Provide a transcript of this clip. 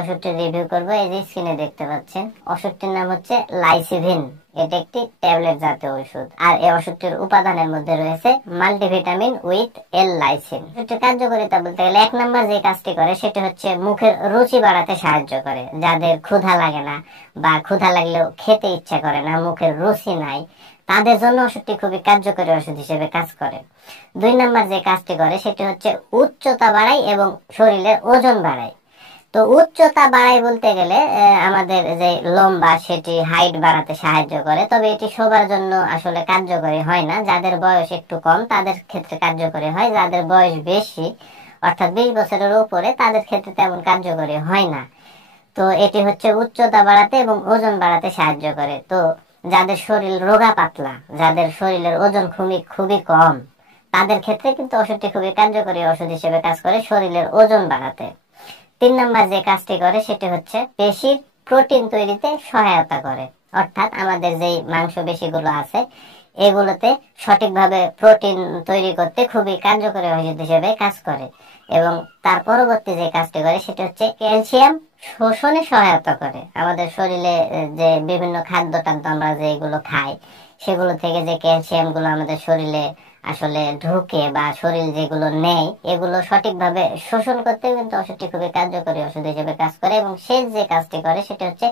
ওষুধটির review করব, এই যে স্ক্রিনে দেখতে পাচ্ছেন। ওষুধটির নাম হচ্ছে লাইসিভিন। এটা একটি ট্যাবলেট জাতীয় ওষুধ, আর এই ওষুধটির উপাদানের মধ্যে রয়েছে মাল্টিভিটামিন উইথ এল লাইসিন। ওষুধটির কার্যকারিতা বলতে গেলে 1 নম্বর যে কাজটি করে সেটা হচ্ছে মুখের রুচি বাড়াতে সাহায্য করে। যাদের ক্ষুধা লাগে না বা ক্ষুধা লাগলেও খেতে ইচ্ছা করে না, মুখের রুচি নাই, তাদের জন্য ওষুধটি খুবই কার্যকরী ওষুধ হিসেবে কাজ করে। 2 নম্বর যে কাজটি করে সেটি হচ্ছে উচ্চতা বাড়ায় এবং শরীরের ওজন বাড়ায়। তো উচ্চতা বাড়ায় বলতে গেলে আমাদের যে লম্বা সেটি হাইট বাড়াতে সাহায্য করে, তবে এটি সবার জন্য আসলে কার্যকরী হয় না। যাদের বয়স একটু কম তাদের ক্ষেত্রে কার্যকরী হয়, যাদের বয়স বেশি অর্থাৎ 20 বছরের উপরে তাদের ক্ষেত্রে তেমন কার্যকরী হয় না। তো এটি হচ্ছে উচ্চতা বাড়াতে এবং ওজন বাড়াতে সাহায্য করে। তো যাদের শরীর রোগা পাতলা, যাদের শরীরের ওজন খুবই কম, তাদের ক্ষেত্রে কিন্তু ওষুধটি খুবই কার্যকরী ওষুধ হিসেবে কাজ করে শরীরের ওজন বাড়াতে। 3 নম্বর যে কাজটি করে সেটি হচ্ছে পেশির প্রোটিন তৈরিতে সহায়তা করে, অর্থাৎ আমাদের যেই মাংসপেশিগুলো আছে এগুলোতে সঠিকভাবে প্রোটিন তৈরি করতে খুবই কার্যকরী ওষুধ হিসেবে কাজ করে। এবং তার পরবর্তী যে কাজটি করে সেটি হচ্ছে ক্যালসিয়াম শোষণে সহায়তা করে। আমাদের শরীরে যে বিভিন্ন খাদ্য টাদ্য আমরা যেগুলো খাই সেগুলো থেকে যে ক্যালসিয়াম গুলো আমাদের শরীরে আসলে ঢুকে বা শরীর যেগুলো নেয় এগুলো সঠিকভাবে শোষণ করতে কিন্তু ওষুধটি খুবই কার্যকরী ওষুধ হিসেবে কাজ করে। এবং শেষ যে কাজটি করে সেটা হচ্ছে